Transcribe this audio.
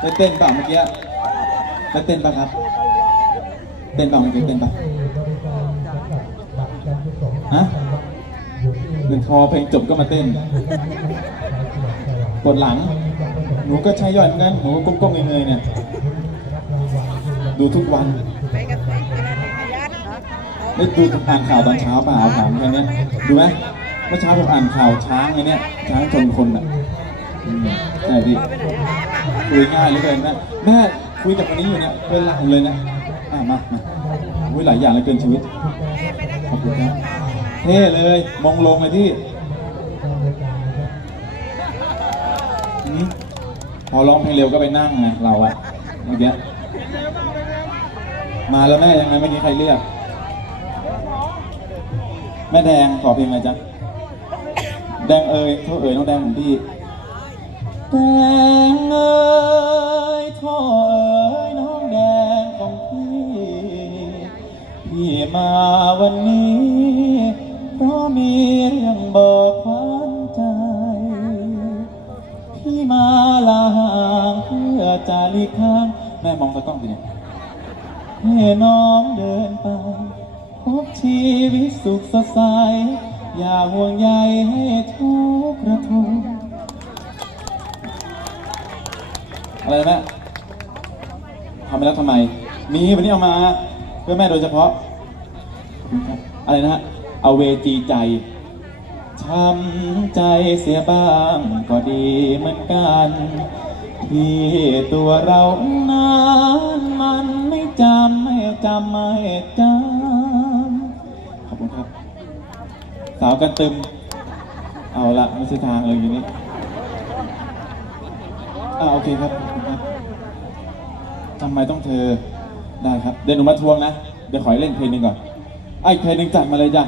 ได้เต้นเปล่าเมื่อกี้ได้เต้นป่ะครับ เต้นเปล่าเมื่อกี้เต้นป่ะฮะหนึ่งพอเพลงจบก็มาเต้นปวดหลัง หนูก็ใช้ย่อยเหมือนกันหนูก็ก้มๆเงยๆเนี่ย ดูทุกวันได้ดูอ่านข่าวตอนเช้าเปล่าถามแค่นี้ดูไหมเมื่อเช้าผมอ่านข่าวช้างไงเนี่ยช้างชนคนอะ คุยง่ายเหลือเกินนะแม่คุยกับคนนี้อยู่เนี่ยเป็นหลักเลยนะอะมามาอุ้ยหลายอย่างเหลือเกินชีวิตขอบคุณครับเท่เลยมองลงเลยที่พอร้องเพลงเร็วก็ไปนั่งไงเราอะเมื่อกี้มาแล้วแม่ยังไงเมื่อกี้ใครเรียกแม่แดงขอเพลงอะไรจ๊ะแดงเอ่ยโทษเอ่ยน้องแดงของพี่แดงเอ่ย พี่มาวันนี้ เพราะมีเรื่องบอกควันใจพี่มาลาห่างเพื่อจะหลีกทางแม่มองตะกล้องสิเนี่ยให้น้องเดินไปพบชีวิตสุขสดใส อย่าห่วงใยให้ทุกข์ระทมอะไรนะทำไปแล้วทำไม มีวันนี้เอามา เพื่อแม่โดยเฉพาะ อะไรนะฮะเอาเวจีใจช้ำใจเสียบ้างก็ดีเหมือนกัน ที่ตัวเรานั้นมันไม่จำไม่จำไม่จำขอบคุณครับ สาวกันตึม เอาละไม่ใช่ทางเลยอย่างนี้อ่าโอเคครับครับทำไมต้องเธอได้ครับ เดี๋ยวหนูมาทวงนะ เดี๋ยวขอให้เล่นเพลงหนึ่งก่อน ไอ้เพลงหนึ่งจัดมาเลยจ้ะ